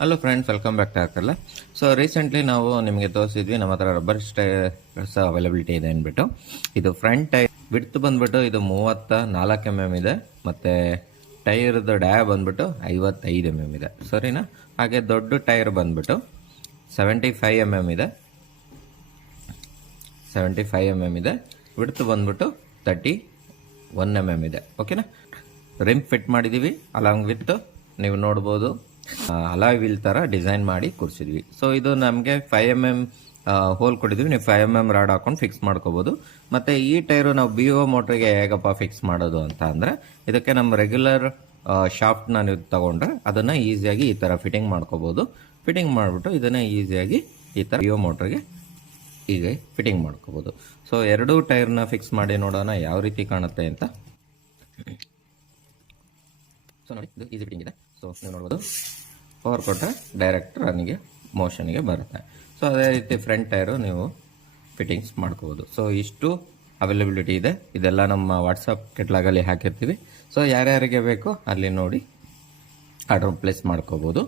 Hello friends, welcome back to ಹಾಕಲ್ಲ. So recently ನಾವು ನಿಮಗೆ ತೋರಿಸಿದ್ವಿ ನಮ್ಮ ಹತ್ರ ರಬ್ಬರ್ ಟೈರ್ಸ್ ಅವೈಲಬಿಲಿಟಿ ಇದೆ ಅಂದ್ಬಿಟ್ಟು. ಇದು ಫ್ರಂಟ್ ಟೈರ್ ವಿಡ್ತ್ ಬಂದ್ಬಿಟ್ಟು ಇದು 34 mm ಇದೆ, ಮತ್ತು ಟೈರ್ದು ಡ್ಯಾ ಬಂದ್ಬಿಟ್ಟು 55 mm ಇದೆ, ಸರಿನಾ. ಹಾಗೆ ದೊಡ್ಡ ಟೈರ್ ಬಂದ್ಬಿಟ್ಟು 75 mm ಇದೆ, 75 mm ಇದೆ. ವಿಡ್ತ್ ಬಂದ್ಬಿಟ್ಟು 31 mm ಇದೆ, ಓಕೆನಾ. ರಿಮ್ ಫಿಟ್ ಮಾಡಿದ್ದೀವಿ ಅಲಾಂಗ್ ವಿತ್, ನೀವು ನೋಡ್ಬೋದು ಅಲಾಯ್ ವೀಲ್ ಥರ ಡಿಸೈನ್ ಮಾಡಿ ಕೂರಿಸಿದ್ವಿ. ಸೊ ಇದು ನಮಗೆ 5 mm ಹೋಲ್ ಕೊಟ್ಟಿದ್ವಿ, ನೀವು 5 mm ರಾಡ್ ಹಾಕೊಂಡು ಫಿಕ್ಸ್ ಮಾಡ್ಕೋಬೋದು. ಮತ್ತು ಈ ಟೈರು ನಾವು BO ಮೋಟ್ರಿಗೆ ಹೇಗಪ್ಪ ಫಿಕ್ಸ್ ಮಾಡೋದು ಅಂತ ಅಂದರೆ, ಇದಕ್ಕೆ ನಮ್ಮ ರೆಗ್ಯುಲರ್ ಶಾಫ್ಟ್ನ ನೀವು ತಗೊಂಡ್ರೆ ಅದನ್ನು ಈಸಿಯಾಗಿ ಈ ಥರ ಫಿಟ್ಟಿಂಗ್ ಮಾಡ್ಕೋಬೋದು. ಫಿಟ್ಟಿಂಗ್ ಮಾಡಿಬಿಟ್ಟು ಇದನ್ನು ಈಸಿಯಾಗಿ ಈ ಥರ BO ಮೋಟ್ರಿಗೆ ಹೀಗೆ ಫಿಟ್ಟಿಂಗ್ ಮಾಡ್ಕೋಬೋದು. ಸೊ ಎರಡೂ ಟೈರ್ನ ಫಿಕ್ಸ್ ಮಾಡಿ ನೋಡೋಣ ಯಾವ ರೀತಿ ಕಾಣುತ್ತೆ ಅಂತ. ಸೊ ನೋಡಿ, ಇದು ಈಸಿ ಫಿಟ್ಟಿಂಗ್ ಇದೆ. ಸೊ ನೀವು ನೋಡ್ಬೋದು, ಪವರ್ ಕೊಟ್ಟರೆ ಡೈರೆಕ್ಟ್ ರನ್ನಿಗೆ ಮೋಷನ್ಗೆ ಬರುತ್ತೆ. ಸೊ ಅದೇ ರೀತಿ ಫ್ರಂಟ್ ಟೈರು ನೀವು ಫಿಟ್ಟಿಂಗ್ಸ್ ಮಾಡ್ಕೋಬೋದು. ಸೊ ಇಷ್ಟು ಅವೈಲಬಿಲಿಟಿ ಇದೆ. ಇದೆಲ್ಲ ನಮ್ಮ ವಾಟ್ಸಪ್ ಕೆಟ್ಲಾಗಲ್ಲಿ ಹಾಕಿರ್ತೀವಿ. ಸೊ ಯಾರ್ಯಾರಿಗೆ ಬೇಕು ಅಲ್ಲಿ ನೋಡಿ ಆರ್ಡರ್ ಪ್ಲೇಸ್ ಮಾಡ್ಕೋಬೋದು.